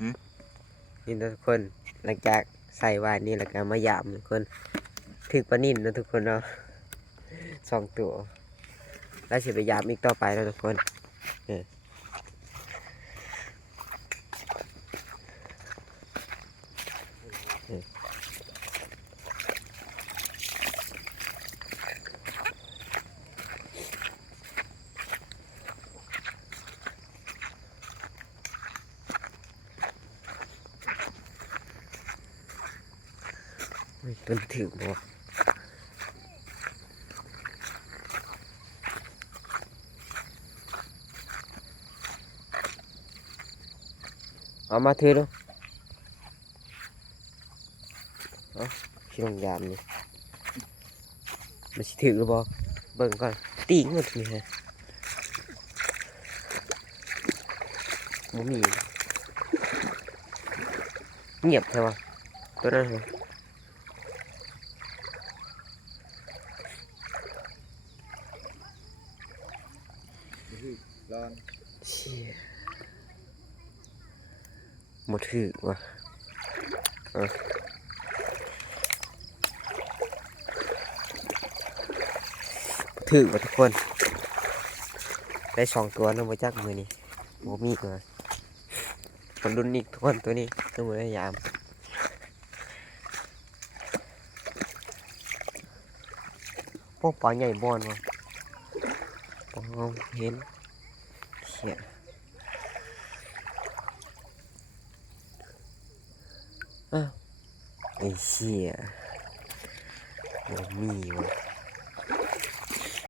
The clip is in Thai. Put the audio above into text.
นี่นะทุกคนหลังจากใส่วานนี่แล้วก็มาหยามทุกคนถึกปลานิ่นนะทุกคนเนาะ2 ตัวแล้วสิไปหยามอีกต่อไปแล้วทุกคนต้นถึกบ่เอามาถือดูเอาชิลงยามนี่มันสิถือหรือบ่เบิ่งก่อนตีงมันนี่ฮะบ่มีเงียบใช่ปะตัวนั้นเหรอร้อน เชี่ยหมดถือว่ะถือว่ะทุกคนได้2 ตัวนะมาจากมือนี่โมมีมาคนรุ่นนี้ทุกคนตัวนี้ตัวมือได้ยามพวกปลาใหญ่บอนวะปลาเห็นเชี่ยอ้าวไอ้เชี่ยโมมีวะ